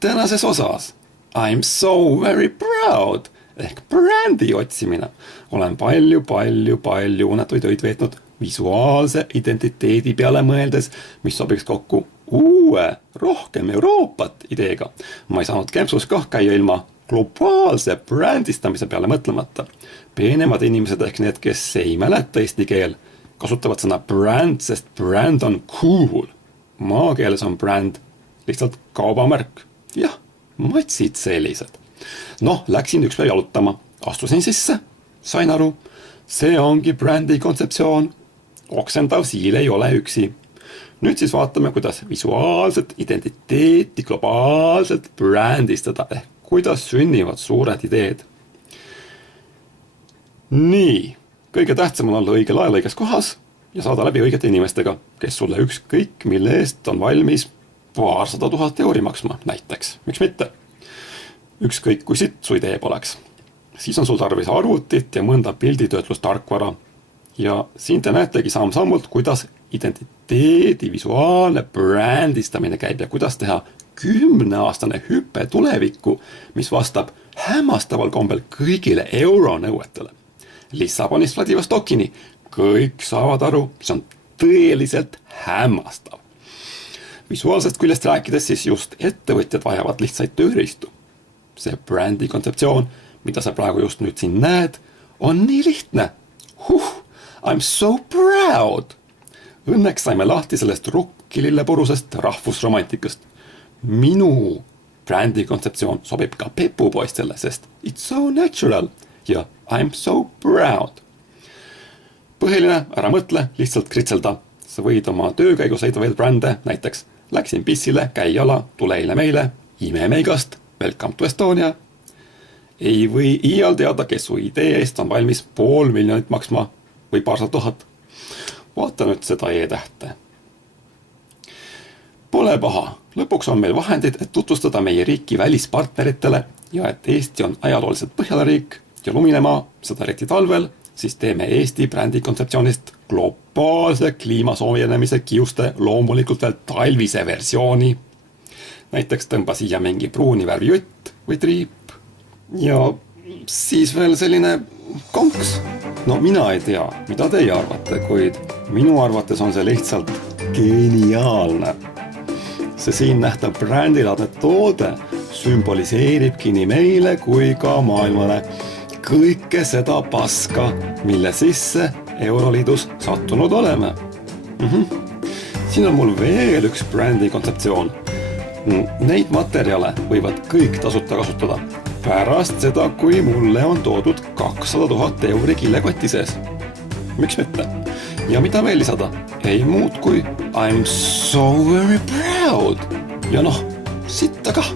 tänases osas I'm so very proud ehk brändi otsimine. Olen palju unetuid öid veetnud visuaalse identiteedi peale mõeldes, mis sobiks kokku uue, rohkem Euroopat ideega. Ma ei saanud Kempsus kah käia ilma globaalse brändistamise peale mõtlemata. Peenemad inimesed ehk need, kes ei mäleta eesti keel, kasutavad sõna brand, sest brand on cool. Maakeeles on brand lihtsalt kaubamärk. Jah, matsid sellised. Läksin üks päev jalutama, astusin sisse, sain aru, see ongi brändi kontseptsioon. Oksendav siil ei ole üksi. Nüüd siis vaatame, kuidas visuaalset identiteeti globaalselt brändistada ehk kuidas sünnivad suured ideed. Nii, kõige tähtsam on olla õigel ajal õiges kohas ja saada läbi õigete inimestega, kes sulle ükskõik mille eest on valmis 200 000 euri maksma näiteks. Miks mitte? Ükskõik kui sitt su idee poleks. Siis on sul tarvis arvutit ja mõnda pilditöötlustarkvara. Ja siin te näetegi samm-sammult, kuidas identiteedi visuaalne brändistamine käib ja kuidas teha 10-aastane hüpe tulevikku, mis vastab hämmastaval kombel kõigile euronõuetele. Lissabonist Vladivostokini kõik saavad aru, mis on tõeliselt hämmastav. Visuaalsest küljest rääkides siis just ettevõtjad vajavad lihtsaid tööriistu. See brändi kontseptsioon, mida sa praegu just nüüd siin näed, on nii lihtne. I'm so proud! Õnneks saime lahti sellest rukkililleporusest rahvusromantikast. Minu brändi kontseptsioon sobib ka pepupoistele, sest it's so natural ja I'm so proud. Põhiline, ära mõtle, lihtsalt kritselda. Sa võid oma töökäigus leida veel brände, näiteks läksin pissile, käi jala, tule eile meile, ime meigast, welcome to Estonia. Ei või iial teada, kes su idee eest on valmis 500 000 maksma või 200 000. Vaata nüüd seda e-tähte. Pole paha, lõpuks on meil vahendid, et tutvustada meie riiki välispartneritele ja et Eesti on ajalooliselt Põhjalariik ja luminemaa, seda eriti talvel, siis teeme Eesti brändi kontseptsioonist globaalse kliimasoojenemise kiuste loomulikult veel talvise versiooni. Näiteks tõmba siia mingi pruuni värvi jutt või triip ja siis veel selline konks. Mina ei tea, mida teie arvate, kuid minu arvates on see lihtsalt geniaalne. See siin nähtav brändilaadne toode sümboliseeribki nii meile kui ka maailmale kõike seda paska, mille sisse Euroliidus sattunud oleme. Siin on mul veel üks brändi kontseptsioon. Neid materjale võivad kõik tasuta kasutada pärast seda, kui mulle on toodud 200 000 euri kilekoti sees. Miks mitte? Ja mida veel lisada? Ei muud kui I'm so very proud. Ja sitta kah.